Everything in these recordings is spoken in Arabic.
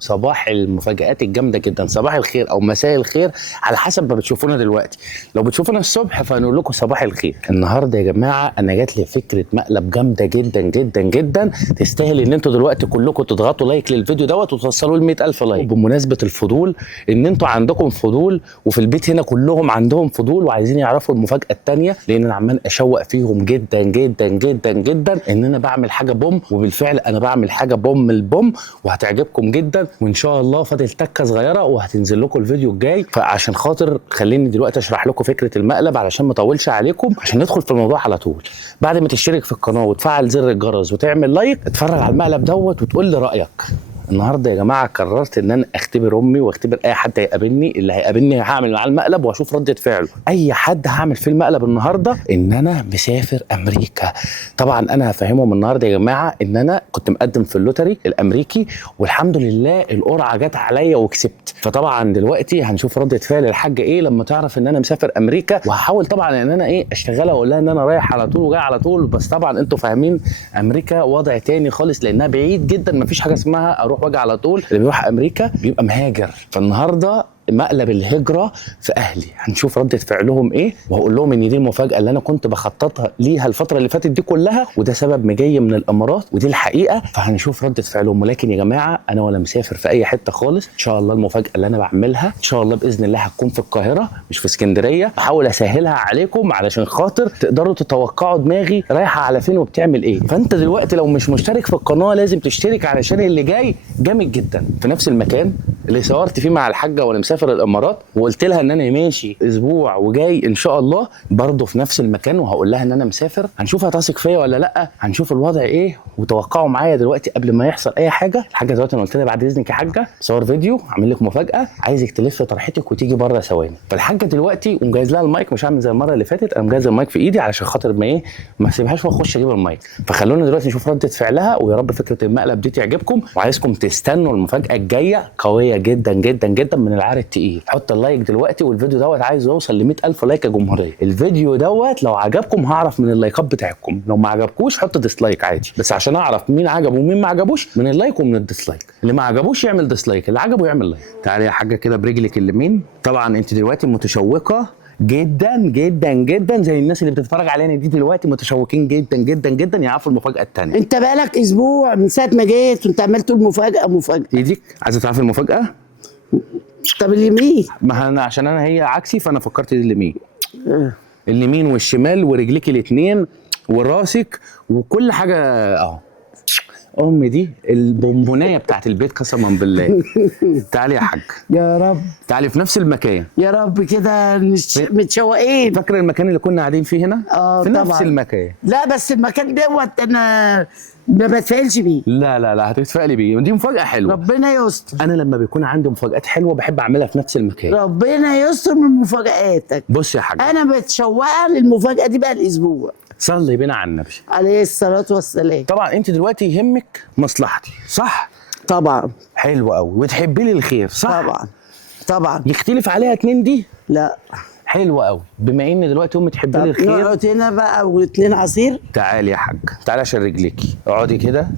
صباح المفاجآت الجامدة جدا، صباح الخير أو مساء الخير على حسب ما بتشوفونا دلوقتي. لو بتشوفونا الصبح فهنقول لكم صباح الخير. النهارده يا جماعة أنا جات لي فكرة مقلب جامدة جدا جدا جدا، تستاهل إن أنتوا دلوقتي كلكم تضغطوا لايك للفيديو دوت وتوصلوا ل 100,000 لايك. بمناسبة الفضول، إن أنتوا عندكم فضول وفي البيت هنا كلهم عندهم فضول وعايزين يعرفوا المفاجأة التانية، لأن أنا عمال أشوق فيهم جدا جدا جدا جدا إن أنا بعمل حاجة بوم، وبالفعل أنا بعمل حاجة بوم البوم وهتعجبكم جدا، وان شاء الله فاضل تكه صغيره وهتنزل لكم الفيديو الجاي. فعشان خاطر خليني دلوقتي اشرح لكم فكره المقلب علشان ما اطولش عليكم، عشان ندخل في الموضوع على طول. بعد ما تشترك في القناه وتفعل زر الجرس وتعمل لايك، اتفرج على المقلب دوت وتقول لي رايك. النهارده يا جماعه قررت ان انا اختبر امي واختبر اي حد هيقابلني، اللي هيقابلني هعمل معاه المقلب واشوف رده فعله. اي حد هعمل فيه المقلب النهارده ان انا مسافر امريكا. طبعا انا هفهمهم النهارده يا جماعه ان انا كنت مقدم في اللوتري الامريكي والحمد لله القرعه جت عليا وكسبت. فطبعا دلوقتي هنشوف رده فعل الحاجه ايه لما تعرف ان انا مسافر امريكا، وهحاول طبعا ان انا اشتغلها واقول لها ان انا رايح على طول وجاي على طول. بس طبعا انتوا فاهمين امريكا وضع تاني خالص لانها بعيد جدا، مفيش حاجه اسمها اروح واجي على طول. اللي بيروح امريكا بيبقى مهاجر. فالنهارده مقلب الهجرة في أهلي، هنشوف ردة فعلهم إيه، وهقول لهم إن دي المفاجأة اللي أنا كنت بخططها ليها الفترة اللي فاتت دي كلها، وده سبب جاي من الإمارات ودي الحقيقة. فهنشوف ردة فعلهم. ولكن يا جماعة أنا ولا مسافر في أي حتة خالص، إن شاء الله المفاجأة اللي أنا بعملها إن شاء الله بإذن الله هتكون في القاهرة مش في اسكندرية. بحاول أسهلها عليكم علشان خاطر تقدروا تتوقعوا دماغي رايحة على فين وبتعمل إيه. فأنت دلوقتي لو مش مشترك في القناة لازم تشترك علشان اللي جاي جامد جدا في نفس المكان اللي صورت فيه مع الحاجة وأنا مسافر الامارات، وقلت لها ان انا ماشي اسبوع وجاي ان شاء الله برضه في نفس المكان، وهقول لها ان انا مسافر. هنشوف هتثق فيا ولا لا، هنشوف الوضع ايه، وتوقعوا معايا دلوقتي قبل ما يحصل اي حاجه. الحاجه دلوقتي انا قلت لها بعد اذنك يا حاجه صور فيديو اعمل لك مفاجاه، عايزك تلف طرحتك وتيجي بره ثواني. فالحاجه دلوقتي ومجهز لها المايك، مش هعمل زي المره اللي فاتت، انا مجهز المايك في ايدي علشان خاطر ما اسيبهاش واخش اجيب المايك. فخلونا دلوقتي نشوف رده فعلها، ويا رب فكره المقلب دي تعجبكم، وعايزكم تستنوا المفاجاه الجايه قويه جدا جدا جدا من العار التقيل. حط اللايك دلوقتي، والفيديو دوت عايز يوصل ل 100,000 لايك يا جمهوريه. الفيديو دوت لو عجبكم هعرف من اللايكات بتاعتكم، لو ما عجبكوش حط ديسلايك عادي، بس عشان اعرف مين عجبه ومين ما عجبوش من اللايك ومن الديسلايك. اللي ما عجبوش يعمل ديسلايك، اللي عجبه يعمل لايك. تعالي يا حاجه كده برجلك اليمين. طبعا انت دلوقتي متشوقه جدا جدا جدا زي الناس اللي بتتفرج علينا دي دلوقتي متشوقين جدا جدا جدا يعرفوا المفاجاه الثانيه. انت بقالك اسبوع من ساعه ما جيت وانت عمال تقول مفاجاه مفاجاه. ايديك عايزه تعرفي المفاجاه؟ طب اليمين؟ ما انا عشان انا هي عكسي فانا فكرت دي اليمين. اليمين والشمال ورجليك الاثنين وراسك وكل حاجه اهو. امي دي البونبونايه بتاعت البيت قسما بالله. تعالي يا حاج. يا رب تعالي في نفس المكان. يا رب كده متشوقين. فاكره المكان اللي كنا قاعدين فيه هنا؟ في طبعا نفس المكان. لا بس المكان دوت انا ما بتفائلش بيه. لا لا لا هتتفائلي بيه، دي مفاجاه حلوه. ربنا يستر. انا لما بيكون عندي مفاجات حلوه بحب اعملها في نفس المكان. ربنا يستر من مفاجاتك. بص يا حاج، انا متشوقه للمفاجاه دي بقى الاسبوع. صلي بينا على النبي عليه الصلاه والسلام. طبعا انت دلوقتي يهمك مصلحتي صح؟ طبعا. حلو قوي. وتحبي لي الخير صح؟ طبعا طبعا. يختلف عليها اتنين دي؟ لا. حلو قوي. بما ان دلوقتي امي تحب لي طب الخير، نقعد هنا بقى واتنين عصير. تعالي يا حاج، تعالي عشان رجليكي. اقعدي كده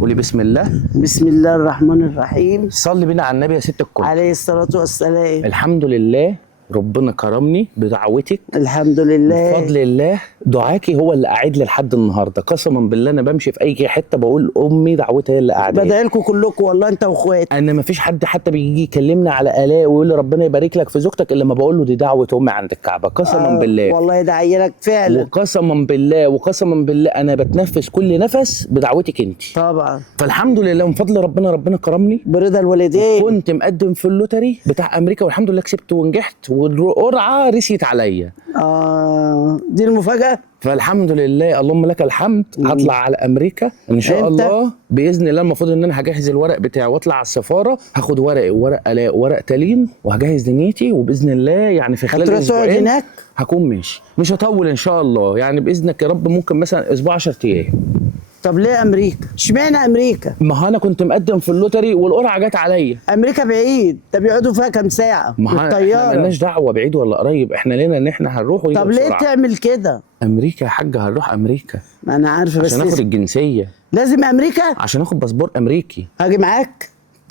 قولي بسم الله. بسم الله الرحمن الرحيم. صلي بينا على النبي يا ست الكل. عليه الصلاة والسلام. الحمد لله ربنا كرمني بدعوتك. الحمد لله. بفضل الله دعاكي هو اللي قاعد لي لحد النهارده. قسما بالله انا بمشي في اي حته بقول امي دعوتها هي اللي قاعده. بدعي لكم كلكم والله انت واخواتك. انا ما فيش حد حتى بيجي يكلمني على الاء ويقول لي ربنا يبارك لك في زوجتك الا ما بقول له دي دعوه امي عند الكعبه. قسما بالله والله يدعي لك فعلا. وقسما بالله وقسما بالله انا بتنفس كل نفس بدعوتك انت. طبعا. فالحمد لله من فضل ربنا كرمني برضا الوالدين. كنت مقدم في اللوتري بتاع امريكا والحمد لله كسبت ونجحت، والقرعه رسيت عليا. دي المفاجاه. فالحمد لله اللهم لك الحمد. هطلع على امريكا ان شاء الله باذن الله. المفروض ان انا هجهز الورق بتاعي واطلع على السفاره، هاخد ورق الاء ورق تالين وهجهز دنيتي، وباذن الله يعني في خلال اسبوعين هناك هكون ماشي. مش هطول ان شاء الله يعني باذنك يا رب، ممكن مثلا اسبوع 10 ايام. طب ليه امريكا؟ اشمعنى امريكا؟ ما انا كنت مقدم في اللوتري والقرعه جت عليا. امريكا بعيد، طب يقعدوا فيها كام ساعه بالطياره؟ احنا مالناش دعوه بعيد ولا قريب، احنا لينا ان احنا هنروح ونيجي. طب ليه تعمل كده؟ امريكا يا حاج، هنروح امريكا. ما انا عارفه بس عشان اخد الجنسيه. لازم امريكا؟ عشان اخد باسبور امريكي. هاجي معاك؟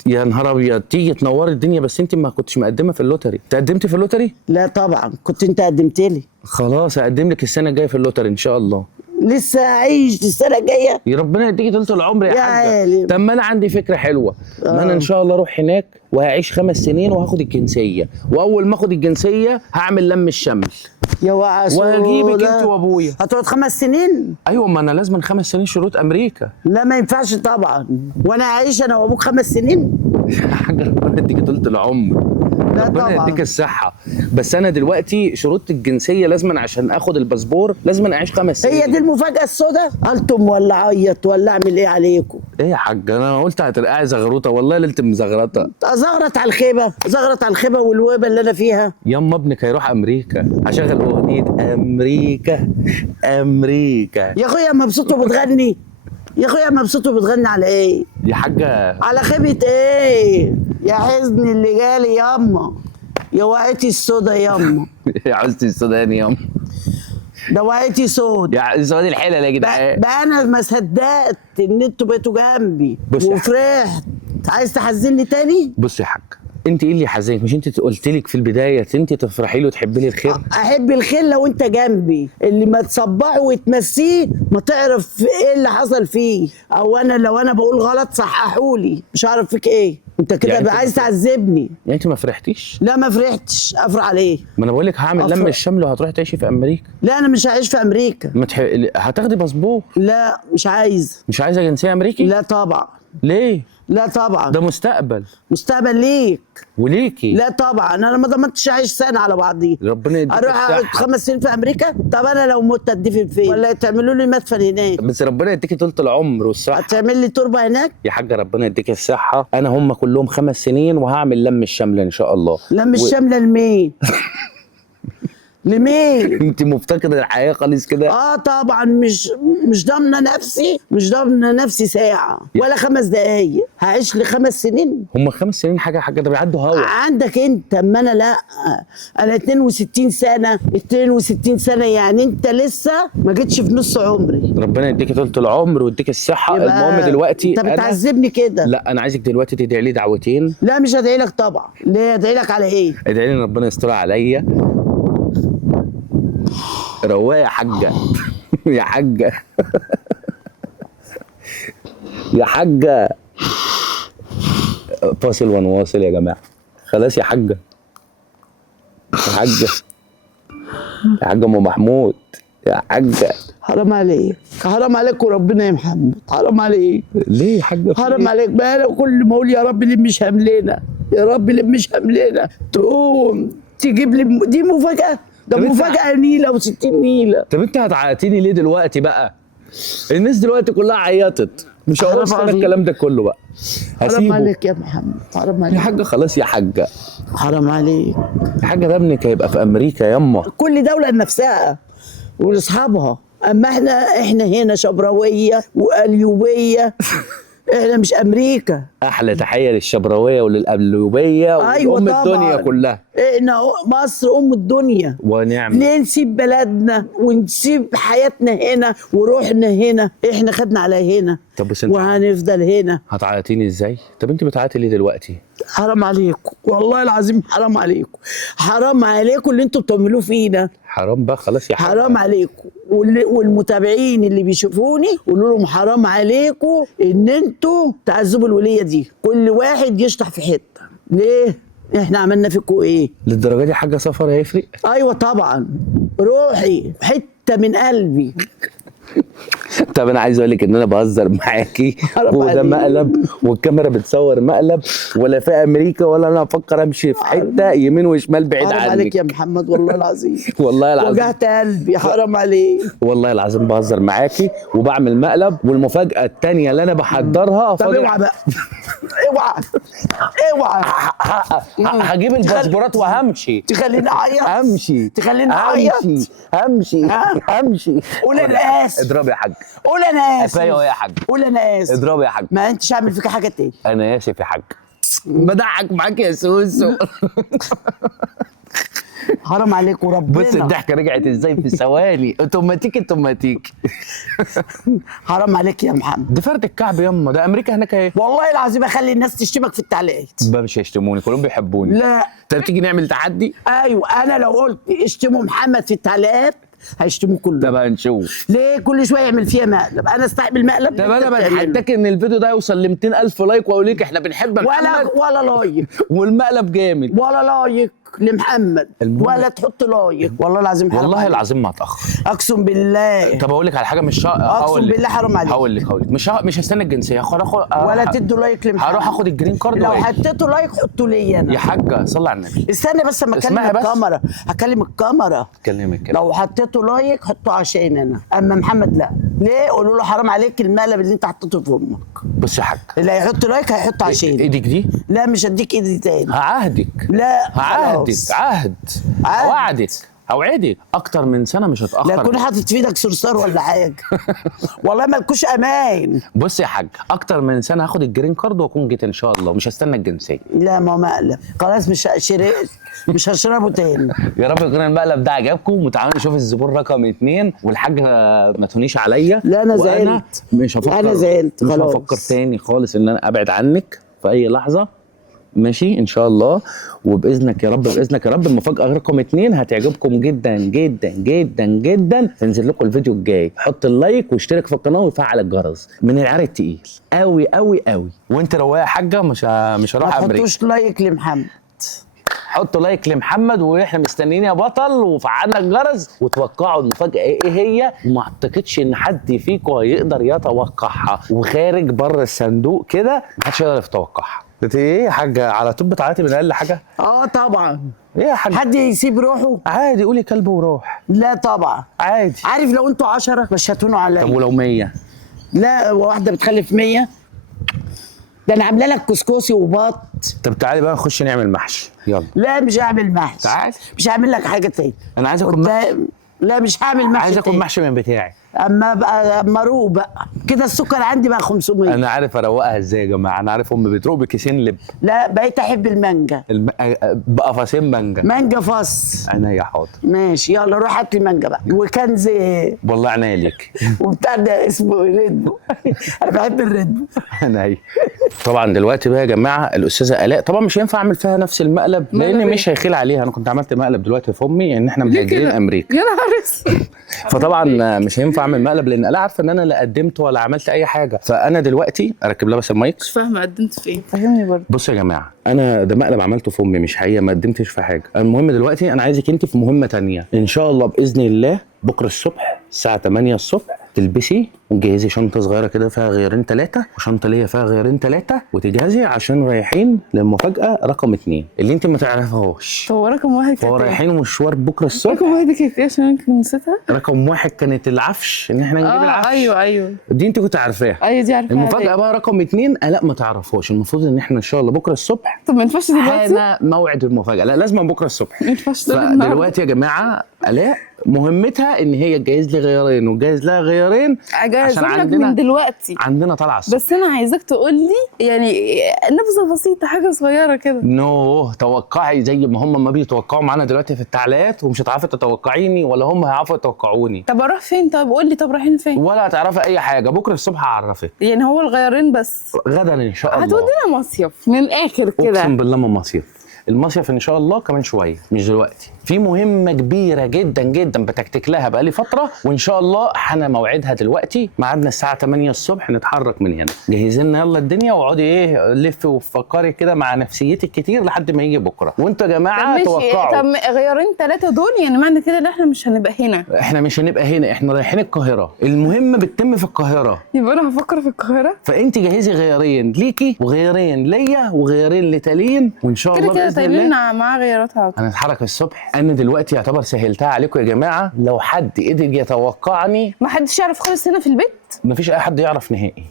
يا نهار ابيض، تيجي تنوري الدنيا. بس انت ما كنتش مقدمه في اللوتري. تقدمت في اللوتري؟ لا طبعا، كنت انت قدمت لي. خلاص هقدم لك السنه الجايه في اللوتري ان شاء الله. لسه عايش السنه الجايه. يا ربنا يديكي طول العمر يا يا حاجه. عالم. طب ما انا عندي فكره حلوه. ما انا ان شاء الله اروح هناك وهعيش 5 سنين وهاخد الجنسيه، واول ما اخد الجنسيه هعمل لم الشمل يا وعسول، وهجيبك انت وابويا. هتقعد 5 سنين؟ ايوه، ما انا لازم 5 سنين شروط امريكا. لا ما ينفعش طبعا، وانا عايش انا وابوك 5 سنين؟ يا حاجه ربنا يديكي طول العمر. لا ربنا طبعا. يديك الصحة. بس أنا دلوقتي شروط الجنسية لازم عشان آخد الباسبور لازم أعيش 5 سنين. هي دي المفاجأة السوداء؟ قلتم ولا عيط ولا أعمل إيه عليكم؟ إيه يا حاج، أنا قلت هترقعي زغروطة والله ليلة مزغرطة. زغرت على الخيبة، زغرت على الخيبة والويبة اللي أنا فيها. يما ابنك هيروح أمريكا، هشغل أغنية أمريكا أمريكا. يا أخويا مبسوط وبتغني؟ يا أخويا مبسوط وبتغني على إيه؟ يا حاجة على خيبة إيه؟ يا حزن اللي جالي ياما، يا وقعتي السودا ياما، يا عزتي السوداني يما، ده وقعتي سود. يا السوداني الحلال يا جدعان. بقى أنا ما صدقت إن أنتوا بقيتوا جنبي بص يا وفرحت. عايز تحزني تاني؟ بص يا حاج، انت ايه اللي حزينك؟ مش انت قلت لك في البدايه انت تفرحي له وتحبي لي الخير؟ احب الخير لو انت جنبي، اللي ما تصبعه وتمسيه ما تعرف ايه اللي حصل فيه، او انا لو انا بقول غلط صححولي، مش عارف فيك ايه. انت كده يعني بقى عايز تعذبني. يعني انت ما فرحتيش؟ لا ما فرحتش، افرح عليه. ما انا بقول لك هعمل لم أفرح. الشمل وهتروحي تعيشي في امريكا. لا انا مش هعيش في امريكا. ما هتاخدي باسبور؟ لا مش عايز. مش عايزه جنسيه امريكي؟ لا طبعا. ليه؟ لا طبعا. ده مستقبل مستقبل ليك. وليكي. لا طبعا، انا ما ضمنتش اعيش سنه على بعضي. ربنا يديك اروح اقعد الصحه. 5 سنين في امريكا؟ طب انا لو مت ادفن فين؟ ولا تعملوا لي مدفن هناك؟ بس ربنا يديكي طولة العمر والصحه. هتعمل لي تربه هناك؟ يا حاجه ربنا يديك الصحه. انا هم كلهم 5 سنين وهعمل لم الشمل ان شاء الله. لم الشمله لمين؟ لمين؟ انت مفتقده الحياه خالص كده. اه طبعا، مش ضامنه نفسي، مش ضامنه نفسي ساعه ولا 5 دقايق. هعيش لي 5 سنين؟ هم 5 سنين حاجه ده بيعدوا هوا. عندك انت، اما انا لا. انا 62 سنه، 62 سنه، يعني انت لسه ما جيتش في نص عمري. ربنا يديك طولة العمر ويديك الصحه. المهم دلوقتي انت بتعذبني كده. لا انا عايزك دلوقتي تدعي لي دعوتين. لا مش هدعي لك طبعا. ليه ادعي لك على ايه؟ ادعي لي ان ربنا يستر عليا. رواية يا حاجة. يا حاجة. يا حاجة. فاصل ونواصل يا جماعة. خلاص يا حاجة. يا حاجة. يا حاجة ام محمود. يا حاجة. حرام عليك، حرام عليك وربنا يا محمد، حرام عليك. ليه يا حاجة؟ حرام عليك بقى. انا كل ما اقول يا رب لم شملنا، يا رب لم شملنا، تقوم تجيب لي دي مفاجأة. ده طب مفاجأة نيلة و60 نيلة. طب انت هتعيطيني ليه دلوقتي بقى؟ الناس دلوقتي كلها عيطت. مش هقول حرام انا عليك. الكلام ده كله بقى. حرام هسيبه. عليك يا محمد، حرام يا عليك. حاجة خلاص يا حاجة. حرام عليك. يا حاجة ده ابنك هيبقى في امريكا ياما. كل دولة لنفسها ولاصحابها، اما احنا هنا شبراوية وقليوبية. احنا مش امريكا. احلى تحيه للشبراويه وللقلوبيه ايوه ولام طبعا. الدنيا كلها. احنا مصر ام الدنيا. ونعم. ليه نسيب بلدنا ونسيب حياتنا هنا وروحنا هنا؟ احنا خدنا على هنا. طب بس انت وهنفضل هنا. هتعيطيني ازاي؟ طب انت بتعيطي ليه دلوقتي؟ حرام عليكم والله العظيم، حرام عليكم، حرام عليكم اللي انتوا بتعملوه فينا. حرام بقى خلاص يا حاجة. حرام عليكم. والمتابعين اللي بيشوفوني قولوا لهم حرام عليكم ان انتوا تعذبوا الوليه دي. كل واحد يشطح في حته. ليه؟ احنا عملنا فيكم ايه؟ للدرجه دي حاجه سفر هيفرق؟ ايوه طبعا، روحي حته من قلبي. طب انا عايز اقول لك ان انا بهزر معاكي وده عليك. مقلب والكاميرا بتصور مقلب، ولا في امريكا ولا انا افكر امشي في حته يمين وشمال بعيد حرام عنك. عليك يا محمد والله العظيم. والله العظيم. وجعت قلبي، حرام عليك. والله العظيم بهزر معاكي وبعمل مقلب. والمفاجاه الثانيه اللي انا بحضرها طب اوعى بقى. اوعى اوعى. هجيب الباسبورات وهمشي. تخليني اعيط. همشي. تخليني اعيط. همشي. همشي. قول انا اسف. اضرب يا حاج. قول انا اسف. كفايه يا حاج. قول انا اسف. اضرب يا حاج. ما انتش هعمل فيك حاجه تاني. انا اسف يا حاج. بضحك معاك يا سوسو. حرام عليك وربنا. بص الضحكه رجعت ازاي في ثواني، اوتوماتيك. حرام عليك يا محمد. دي فرد الكعب يما، ده امريكا هناك اهي. والله العظيم اخلي الناس تشتمك في التعليقات. بقى مش هيشتموني، كلهم بيحبوني. لا طب تيجي نعمل تحدي؟ ايوه، انا لو قلت اشتموا محمد في التعليقات هيشتموا كله. طب هنشوف. ليه كل شويه يعمل فيها مقلب؟ انا استقبل مقلب. طب انا بتحداك ان الفيديو ده يوصل ل 200,000 لايك واقول لك احنا بنحب محمد ولا لايك والمقلب جامد. ولا لايك لمحمد ولا تحط لايك. والله العظيم حرام والله عليك. العظيم ما هتاخر. اقسم بالله. طب اقول لك على حاجه، مش اقسم بالله حرام عليك. هقول لك مش هستنى الجنسيه، ولا تدوا لايك لمحمد. هروح اخد الجرين كارد لو وأجي. حطيتوا لايك حطوا لي انا. يا حاجه صلي على النبي. استنى بس اما اكلم اسمعي بس. الكاميرا. هكلم الكاميرا. كلمك كده. لو حطيتوا لايك حطوا عشان انا، اما محمد لا. ليه؟ قولوا له حرام عليك المقلب اللي انت حطيته في امك. بص يا حاج، اللي هيحط لايك هيحط عشان. ايدك دي لا مش هديك ايدي تاني. هعهدك. لا هعهدك خلاص. عهد. اوعدك اوعدك اكتر من سنه مش هتاخر. لا تكون حاطط في ايدك صرصار ولا حاجه. والله مالكوش امان. بص يا حاج، اكتر من سنه هاخد الجرين كارد واكون جيت ان شاء الله، مش هستنى الجنسيه. لا ما هو مقلب خلاص، مش هشربه تاني. يا رب يكون المقلب ده عجبكم، وتعالوا نشوف الزبون رقم 2. والحاجه ما تهونيش عليا. لا انا وأنا زعلت. مش هفكر. انا زعلت مش خلاص. هفكر تاني خالص ان انا ابعد عنك في اي لحظه. ماشي ان شاء الله، وباذنك يا رب، باذنك يا رب المفاجاه رقم 2 هتعجبكم جدا جدا جدا جدا. تنزل لكم الفيديو الجاي، حط اللايك واشترك في القناه وفعل الجرس. من العيار التقيل قوي قوي قوي. وانت روايه يا حاجه، مش هروح ما امريكا. تحطوش لايك لمحمد. حطوا لايك لمحمد، واحنا مستنيين يا بطل، وفعلنا الجرس. وتوقعوا المفاجاه ايه هي، وما اعتقدش ان حد فيكم هيقدر يتوقعها، وخارج بره الصندوق كده محدش يقدر يتوقعها. انت ايه يا حاجه على طول بتعيطي من اقل حاجه؟ طبعا. ايه يا حاجه؟ حد يسيب روحه؟ عادي قولي كلب وروح. لا طبعا. عادي. عارف لو انتوا 10 مش هتهونوا عليا. طب ولو 100؟ لا واحده بتخلف 100. ده انا عامله لك كسكسي وبط. طب تعالي بقى نخش نعمل محشي، يلا. لا مش هعمل محشي. تعالي. مش هعمل لك حاجه تاني. انا عايز اكل محشي. لا مش هعمل محشي. عايز اكل تاني. محشي من بتاعي. اما اروق بقى كده السكر عندي بقى 500. انا عارف اروقها ازاي يا جماعه، انا عارف امي بتروق بكيسين لب. لا بقيت احب المانجا. بقفصين مانجا. مانجا فص. عينيا حاضر. ماشي يلا روح هات لي مانجا بقى وكنز. والله عينيا ليك. وبتاع ده اسمه ريد بول. انا بحب الريد بول. عينيا. طبعا دلوقتي بقى يا جماعه الاستاذه الاء طبعا مش هينفع اعمل فيها نفس المقلب، لان مش هيخيل عليها. انا كنت عملت مقلب دلوقتي في امي ان احنا مهاجرين امريكا. يا نهار اسود. فطبعا مش هينفع اعمل مقلب، لان الاء عارفه ان انا لا قدمت ولا عملت اي حاجه. فانا دلوقتي اركب لها بس المايك. مش فاهمه قدمت في ايه، فهمني برضه. بصوا يا جماعه، انا ده مقلب عملته في امي، مش حقيقه ما قدمتش في حاجه. المهم دلوقتي انا عايزك انت في مهمه تانية ان شاء الله باذن الله. بكره الصبح الساعه 8 الصبح تلبسي وتجهزي شنطه صغيره كده فيها غيارين 3، وشنطه ليا فيها غيارين 3، وتجهزي عشان رايحين للمفاجاه رقم 2 اللي انت ما تعرفهاش. هو رقم واحد كانت فهو ايه؟ رايحين مشوار بكره الصبح. رقم واحد كانت ايه عشان انا كنت نسيتها؟ رقم 1 كانت العفش، ان احنا نجيب العفش. ايوه دي انت كنت عارفاها. ايوه دي عارفاها. المفاجاه بقى رقم 2 لا ما تعرفهاش. المفروض ان احنا ان شاء الله بكره الصبح طب ما ينفعش دلوقتي؟ حان موعد المفاجاه. لا لازم بكره الصبح. ما ينفعش دلوقتي. فدلوقتي يا جماعه الاء مهمتها ان هي تجهز لي غيارين وتجهز لها غيارين اجهز لك من دلوقتي. عندنا طالعه الصبح. بس انا عايزاك تقول لي يعني نبذه بسيطه، حاجه صغيره كده. توقعي زي ما هم ما بيتوقعوا معانا دلوقتي في التعليقات، ومش هتعرفي تتوقعيني ولا هم هيعرفوا يتوقعوني. طب اروح فين؟ طب قول لي، طب رايحين فين؟ ولا هتعرفي اي حاجه. بكره الصبح هعرفك. يعني هو الغيارين بس؟ غدا ان شاء الله. هتودينا مصيف من الاخر كده. اقسم بالله ما مصيف. المصيف ان شاء الله كمان شويه مش دلوقتي. في مهمه كبيره جدا جدا بتكتك لها بقالي فتره، وان شاء الله حان موعدها دلوقتي. ميعادنا الساعه 8 الصبح نتحرك من هنا. جهزي لنا يلا الدنيا، واقعدي ايه لفي وفكري كده مع نفسيتك كتير لحد ما يجي بكره. وانتوا يا جماعه توقعوا. طب غيارين 3 دول يعني معنى كده ان احنا مش هنبقى هنا؟ احنا مش هنبقى هنا، احنا رايحين القاهره. المهمه بتتم في القاهره. يبقى انا هفكر في القاهره. فانت جهزي غيارين ليكي وغيارين ليا وغيارين لتالين، وان شاء الله كده باذن الله مع غياراتها. هنتحرك الصبح. انا دلوقتي يعتبر سهلتها عليكم يا جماعه. لو حد قدر يتوقعني، ما حدش يعرف خالص هنا في البيت. مفيش اي حد يعرف نهائي.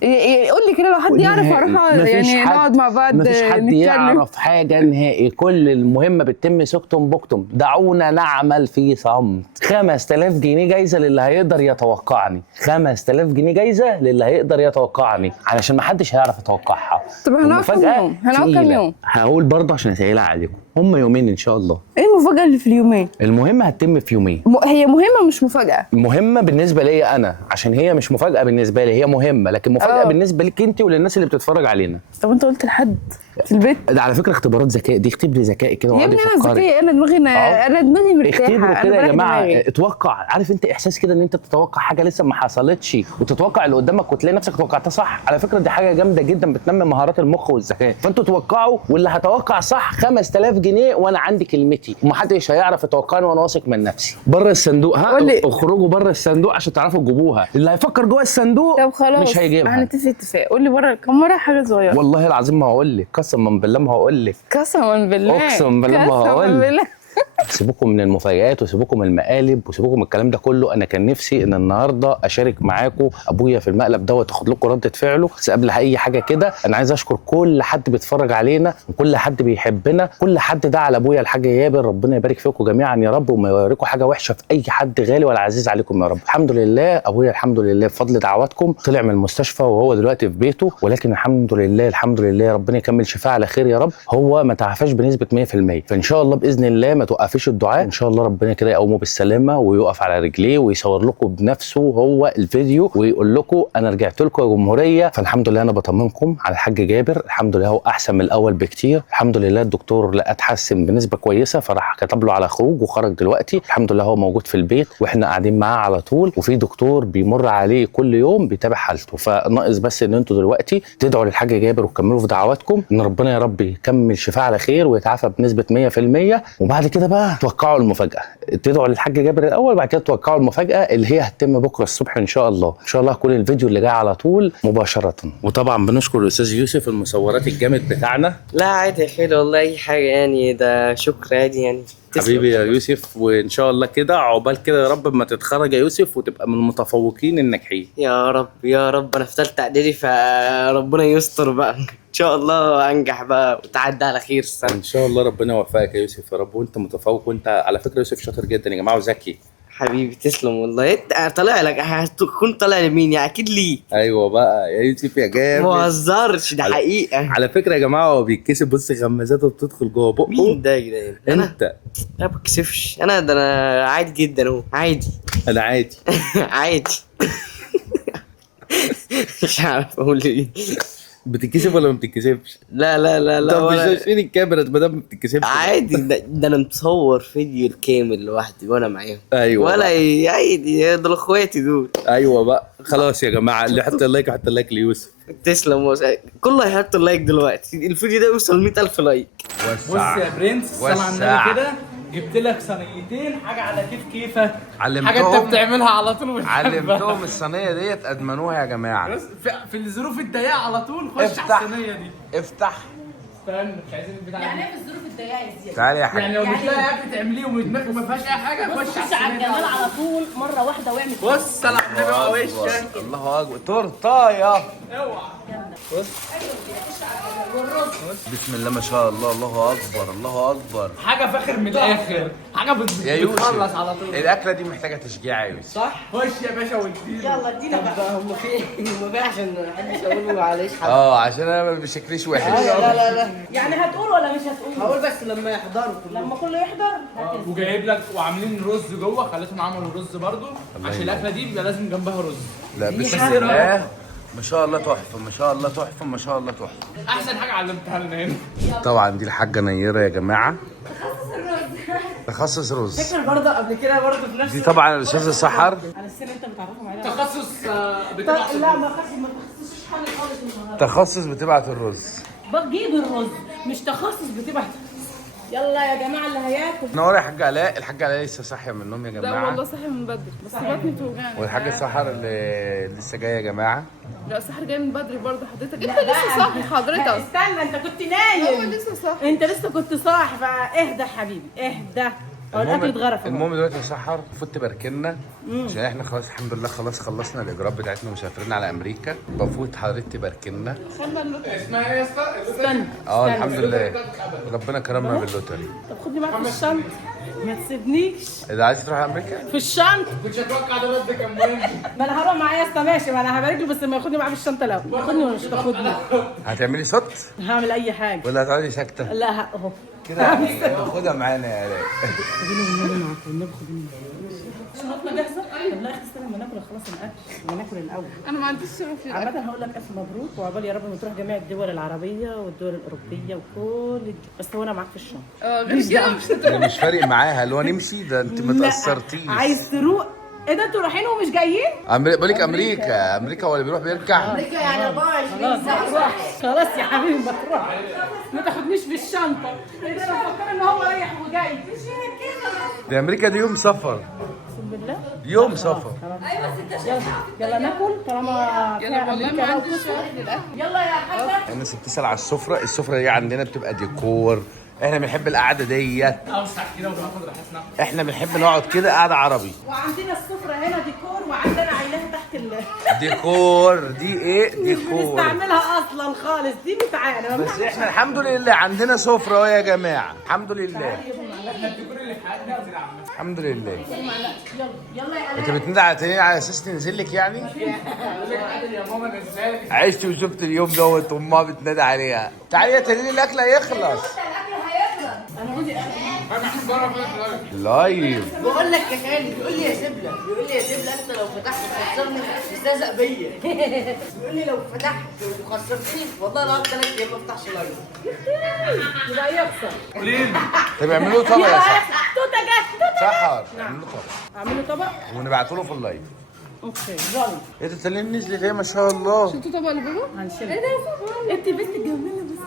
قول لي كده لو حد يعرف اروح يعني نقعد مع بعض مفيش حد نتكلم. يعرف حاجه نهائي. كل المهمه بتتم سكتم بكتم. دعونا نعمل في صمت. 5000 جنيه جايزه للي هيقدر يتوقعني. 5000 جنيه جايزه للي هيقدر يتوقعني، علشان ما حدش هيعرف يتوقعها. طب هنقعد كام يوم؟ هنقعد كام يوم؟ هقول برضه عشان اسهلها عليكم. هم يومين ان شاء الله. ايه المفاجاه اللي في اليومين؟ المهم هتتم في يومين. هي مهمه مش مفاجاه؟ مهمه بالنسبه لي انا، عشان هي مش مفاجاه بالنسبه لي، هي مهمه لكن مفاجاه بالنسبه لك انت وللناس اللي بتتفرج علينا. طب انت قلت لحد في البيت؟ ده على فكره اختبارات ذكاء، دي اختبري ذكائي كده يا وقعدي ابني انا فكري. ذكيه، انا دماغي مرتاحه. اختبروا كده يا جماعه، دماغي. اتوقع. عارف انت احساس كده ان انت تتوقع حاجه لسه ما حصلتش وتتوقع اللي قدامك وتلاقي نفسك توقعتها صح؟ على فكره دي حاجه جامده جدا بتنمي مهارات المخ والذكاء. فانتوا توقعوا، واللي هتوقع صح 5000 جنيه وانا عندي كلمتي، ومحدش هيعرف يتوقعني وانا واثق من نفسي. بره الصندوق، اخرجوا بره الصندوق عشان تعرفوا تجيبوها. اللي هيفكر جوه الصندوق طب خلاص مش هيجيبها. هنتفق اتفاق. قول لي بره الكاميرا حاجه صغيره. والله العظيم ما هقول لك، قسما بالله ما هقول لك. قسما بالله. اقسم بالله ما قسما هقول. بالله. سيبوكم من المفاجآت وسيبوكم من المقالب وسيبوكم من الكلام ده كله. انا كان نفسي ان النهارده اشارك معاكم ابويا في المقلب دوت، اخد لكم رده فعله. بس قبل اي حاجه كده انا عايز اشكر كل حد بيتفرج علينا وكل حد بيحبنا، كل حد دعا على ابويا الحاج جابر. ربنا يبارك فيكم جميعا يا رب، وما يوريكم حاجه وحشه في اي حد غالي ولا عزيز عليكم يا رب. الحمد لله ابويا الحمد لله بفضل دعواتكم طلع من المستشفى وهو دلوقتي في بيته، ولكن الحمد لله الحمد لله ربنا يكمل شفاعه على خير يا رب. هو ما تعافاش بنسبه 100%، فان شاء الله باذن الله ما توقفيش الدعاء. ان شاء الله ربنا كده يقومه بالسلامه ويقف على رجليه ويصور لكم بنفسه هو الفيديو ويقول لكم انا رجعت لكم يا جمهوريه. فالحمد لله انا بطمنكم على الحاج جابر، الحمد لله هو احسن من الاول بكتير. الحمد لله الدكتور لقى اتحسن بنسبه كويسه فراح كتب له على خروج وخرج دلوقتي. الحمد لله هو موجود في البيت واحنا قاعدين معاه على طول، وفي دكتور بيمر عليه كل يوم بيتابع حالته. فناقص بس ان انتوا دلوقتي تدعوا للحاج جابر وتكملوا في دعواتكم ان ربنا يا رب يكمل شفاء على خير ويتعافى بنسبه 100%. وبعد كده بقى توقعوا المفاجاه، تدعوا للحاج جابر الاول وبعد كده توقعوا المفاجاه اللي هي هتتم بكره الصبح ان شاء الله. ان شاء الله هكون الفيديو اللي جاي على طول مباشره. وطبعا بنشكر الاستاذ يوسف المصورات الجامد بتاعنا. لا عادي يا خالد والله اي حاجه يعني، ده شكر عادي يعني. حبيبي يا يوسف، وان شاء الله كده عقبال كده يا رب ما تتخرج يا يوسف وتبقى من المتفوقين الناجحين يا رب يا رب. انا في ثالثه اعدادي فربنا يستر بقى ان شاء الله انجح بقى وتعدي على خير السنه ان شاء الله. ربنا يوفقك يا يوسف يا رب، وانت متفوق. وانت على فكره يوسف شاطر جدا يا جماعه وذكي. حبيبي تسلم والله. انت طالع لك هتكون طالع لمين يعني؟ اكيد ليه. ايوه بقى يا يوسف يا جامد. ما بهزرش ده حقيقه. على فكره يا جماعه هو بيتكسب، بص غمازاته بتدخل جوه بقه. مين ده يا جدعان؟ انت. انا ما بكسفش، انا ده انا عادي جدا اهو عادي. انا عادي. عادي. مش عارف اقول ايه. بتتكسب ولا ما بتتكسبش؟ لا لا لا لا. طب مش شايفين الكاميرا ما دام ما بتتكسبش؟ عادي ده انا مصور فيديو الكامل لوحدي وانا معاهم. ايوه ولا بقى. عادي دول اخواتي دول. ايوه بقى خلاص يا جماعه، اللي يحط اللايك يحط اللايك ليوسف. تسلم كله هيحط اللايك دلوقتي، الفيديو ده يوصل 100,000 لايك. بص يا برنس، صل على النبي كده. جبت لك صينيتين حاجه على كيفك، حاجه انت بتعملها على طول وبتحبها. علمتهم الصينيه ديت ادمنوها يا جماعه. بص في الظروف الضيقه على طول خش على الصينيه دي. افتح. استنى مش عايزين البتاع يعني ايه في الظروف الضيقه يا زياد؟ تعالى يا حاج. يعني لو مش لاقي اكل تعمليه ودماغك ما فيهاش اي حاجه خش خش على على الصينيه الجمال على طول مره واحده واعمل بص صل على النبي على وشك. الله اكبر تورتايه. اوعى بسم الله ما شاء الله. الله اكبر الله اكبر. حاجه فاخر من الاخر، حاجه بتخلص على طول. الاكله دي محتاجه تشجيع يا يوسف. صح خش يا باشا واديله. يلا ادينا بقى. هم في عشان ما حدش يقول معلش حاجه. عشان انا ما بشكليش وحش. لا يعني هتقول ولا مش هتقول؟ هقول بس لما يحضروا لما كله يحضر هتنزل. وجايب لك وعاملين رز جوه، خليتهم عملوا رز برضو عشان الاكله دي بيبقى لازم جنبها رز. لا بسم الله ما شاء الله تحفه ما شاء الله تحفه ما شاء الله تحفه. احسن حاجه علمتها لنا هنا. طبعا دي الحاجه نيره يا جماعه. تخصص رز. فاكر برضه قبل كده برضه في نفس دي طبعا الاستاذ السحر. على السنه انت بتعرفهم عليها. تخصص بتاع لا ما تخصصش حاجه خالص النهارده. تخصص بتبعت الرز. بجيب الرز مش تخصص بتبعت. يلا يا جماعه اللي هياكل. نور يا حاج علاء. الحاج علاء لسه صاحيه من النوم يا لا جماعه. والله صاحي من بدري بس بطني توجعني. والحاج السحر اللي لسه جايه يا جماعه. لا السحر جاي من بدري برضه حضرتك. انت لسه صاحي حضرتك. استنى انت كنت هو نايم. لسه صاحي. انت لسه كنت صاحي فاهدى حبيبي اهدى. هو الاكل اتغرف. المهم دلوقتي يا سحر المفروض تباركلنا عشان احنا خلاص الحمد لله خلاص خلصنا الاجراءات بتاعتنا ومسافرين على امريكا. المفروض حضرتك تباركلنا. اسمها ايه يا اسطى؟ استنى الحمد لله ربنا كرمنا باللوتري. طب خدني معاك في الشنطه ما تسيبنيش اذا عايز تروح امريكا في الشنطه. كنتش اتوقع ده رد كان مهم. ما انا هروح معايا يا اسطى ماشي، ما انا هبارك له بس ما ياخدني معاه في الشنطه الاول. خدني ولا مش هتاخدني؟ هتعملي صوت هعمل اي حاجه. ولا هتقعدي ساكته؟ لا اهو كده ناخدها معانا يا ريت. شنطنا جاهزه؟ طب لا يا اختي استنى لما ناكل خلاص الاكل، لما ناكل الاول. انا ما عنديش شغف في الاكل. عامة هقول لك الف مبروك وعقبال يا رب ما تروح جميع الدول العربيه والدول الاوروبيه وكل بس هو انا معاك في الشنطه. غير كده مش هتروح. انا مش فارق معاها اللي هو نمشي ده، انت ما تاثرتيش. عايز تروح؟ ايه ده انتوا رايحين ومش جايين؟ بقول لك امريكا هو اللي بيروح بيرجع. خلاص يا حبيبي ما تروح، ما تاخدنيش في الشنطه. ايه ده انا مفكره ان هو رايح وجاي. مش كده. دي امريكا دي يوم سفر. اقسم بالله. يوم سفر. يلا ناكل طالما يلا والله ما أمريكا عنديش بقى شغف في الاكل. يلا يا حاجه. الناس بتسال على السفره دي عندنا بتبقى ديكور. احنا بنحب القعده ديت، اوسع كده وناخد راحتنا. احنا بنحب نقعد كده قعده عربي. وعندنا السفره هنا ديكور وعندنا عيناها تحت ديكور دي ايه؟ مش ديكور. بنستعملها اصلا خالص، دي بتاعنا. بس احنا الحمد لله عندنا سفره اهو يا جماعه، الحمد لله. الحمد لله. يلا يا انت بتنادي على تاني على اساس ننزل لك يعني؟ يا ماما نزلت. عشت وشفت اليوم دوت وامها بتنادي عليها. تعالي يا تاني الاكل هيخلص. لايف. بقول لك يا خالد، بيقول لي يا زبله، انت لو فتحت وخسرني تستهزأ بيا. بيقول لي لو فتحت وخسرتني والله العظيم 3 ايام ما افتحش لايف. يبقى يخسر. طب اعملوا له طبق يا صاحبي. توته جت. سحر اعملوا له طبق اعملوا طبق. ونبعته له في اللايف. اوكي ظالم. ايه ده تلين نزلت ايه ما شاء الله. انتوا طبق لبابا؟ هنشيل. ايه ده يا صاحبي؟ انت بنت جميله بس